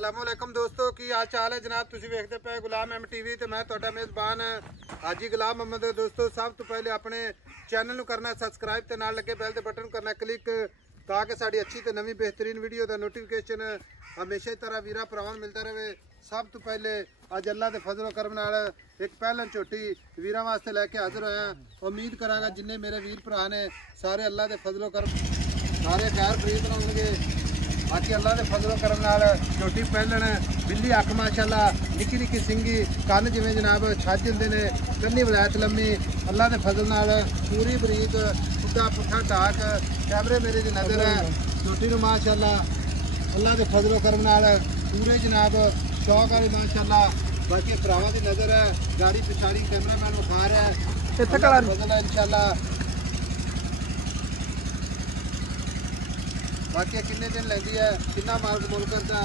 अस्सलामुअलैकुम दोस्तों की हाल चाल है जनाब। तुसी वेखदे पे गुलाम MTV ते मैं तुहाडा मेज़बान हाजी गुलाम मोहम्मद। दोस्तों सब तो पहले अपने चैनल नूं करना सब्सक्राइब ते नाल लगे बैल दे बटन करना क्लिक ताकि साडी अच्छी ते नवी बेहतरीन वीडियो दा नोटिफिकेशन हमेशा तरह वीरा भरावां नूं मिलता रहे। सब तो पहले अज अल्लाह के फजलो करम नाल एक पहलन झोटी वीरां वास्ते लैके हाजिर होया। उम्मीद करांगा जिन्ने मेरे वीर भरा ने सारे अल्लाह के फजलो करम सारे खैर खरीद बनाउणगे। बाकी अल्लाह के फजलो करम नाल झोटी पहलन बिल्ली अख माशाअल्लाह निक्की निक्की सिंगी कन्न जिवें जनाब छज हुंदे ने कन्नी वलैत लम्मी अल्लाह के फजल नाल पूरी बरीक खुदा पुट्ठा ढाक कैमरे मेरे दी नज़र है झोटी नूं माशाअल्लाह अल्लाह के फजलो करम नाल पूरे जनाब शौक वाली माशाअल्लाह। बाकी भरावां दी नज़र है गाड़ी पिछाड़ी कैमरामैन उठा रहा है फजल है इंशाअल्लाह। बाकी किन्ने दिन लेंदी है किन्ना माल मुल करता।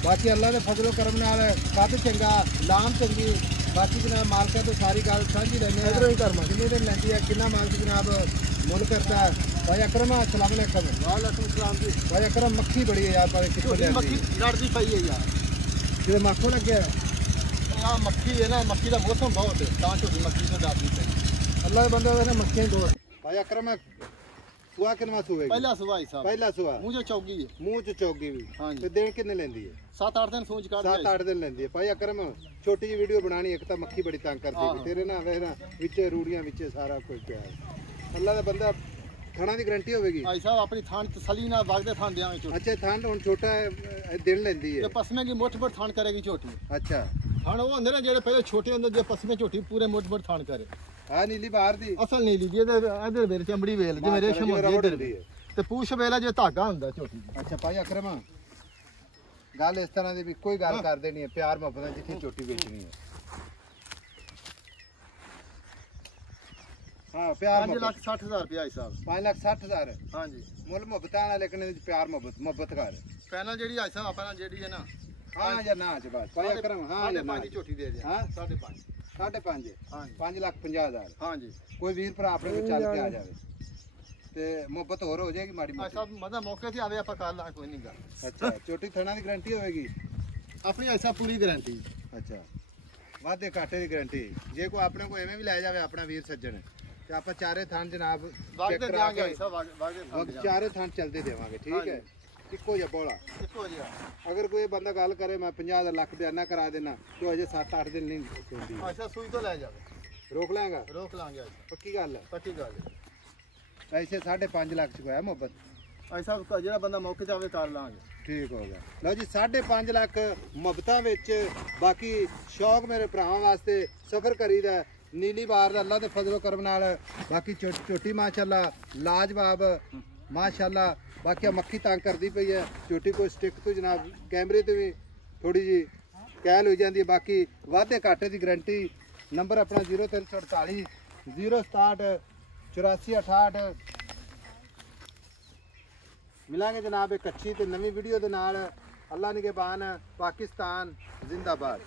बाकी अल्लाह के फजलो करम नाल कद चंगा लाम चंगी। बाकी जनाब मालका तो सारी गल साझी लैने किन्ने दिन लेंदी है किन्ना माल जनाब मुल करता है। भाई अकरम अस्सलाम वालेकुम। वालेकुम सलाम जी। भाई अकरम मक्खी बड़ी है यार पर कितनी मक्खी लड़दी पई है यार किते मक्खो लग गया हां मक्खी है ना मक्खी का मौसम बहुत है ता छोटी मक्खी से डालदी पई अल्लाह के बंदे ने मक्खियां दो। भाई अकरम सुआ कितना सुए पहला सुआ ही साहब पहला सुआ मुंह जो चौगी है मुंह च चौगी भी हां ते दिन कितने लेंदी है 7-8 दिन सूंच काट 7-8 दिन लेंदी है। भाई अकरम छोटी जी वीडियो बनानी एक तो मक्खी बड़ी तंग करदी है तेरे ना वे ना विच रूड़ियां विच सारा कुछ पिया है अल्लाह दा बंदा थाना की गारंटी होगी भाई साहब अपनी थान तसली ना वगदे थान देंगे छोटी। अच्छा थान हुन छोटा दिन लेंदी है पसमे की मुठ पर थान करेगी छोटी। अच्छा थान वो होंदे ना जेड़े पहले छोटे होंदे जे पसमे छोटी पूरे मुठ पर थान करे हां नीली बाहर दी असल नीली जी इधर वेल चमड़ी वेल जिवें रेशम होंदी इधर ते पूछ वेला जे धागा हुंदा छोटी। अच्छा भाई अकरम गल इस तरह दी भी कोई गल कर देनी है प्यार मोहब्बत जिथे छोटी बेचनी है। हाँ प्यार 5,60,000 रुपया साहब 5,60,000 हाँ जी मुल मुहब्बत आना लेकिन प्यार मुहब्बत कर पहला जेडी आई साहब अपना जेडी है ना हाँ या ना च बस भाई अकरम हाँ या ना छोटी दे दे हां 5.5 हां 5,50,000 हां जी कोई वीर भरा अपने को चल के आ जावे ते मुहब्बत और हो जाएगी माड़ी मोटी साहब मतलब मौके से आवे आपा कर ला कोई नहीं गल। अच्छा छोटी थणा की गारंटी होगी अपनी ऐसा पूरी गारंटी। अच्छा वादे काटे की गारंटी जे कोई अपने को एवें भी ले जावे अपना वीर सज्जन ते आपा चारे थान जनाब चेक करा के चारे थान चलते देवांगे ठीक है इको जा बोला इको जा। अगर कोई बंदा गल करे मैं 50 लाख बयाना करा देना तो अजे 7-8 दिन नहीं होंदी। अच्छा सुई तो ले जावे रोक लेंगा रोक लांगे पक्की गल है पक्की गल है पैसे 5.5 लाख च होया मोहब्बत ऐसा जेड़ा बंदा मौके ते आवे कर लांगे ठीक होगा। लो जी 5.5 लाख मुहब्बतां विच बाकी शौक मेरे भरावां वास्ते सफर करीदा नीली बार दा अल्लाह दे फजलो करम नाल बाकी छोटी माशाअल्लाह लाजवाब माशाअल्लाह। बाकी मक्खी तंग करती पई है छोटी कोई स्टिक तो जनाब कैमरे ते भी थोड़ी जी कैल हो जाती है। बाकी वादे घाटे की गारंटी नंबर अपना 0348 067 8468 मिलांगे जनाब एक अच्छी तो नवी वीडियो के नाल। अल्लाह निगहबान पाकिस्तान जिंदाबाद।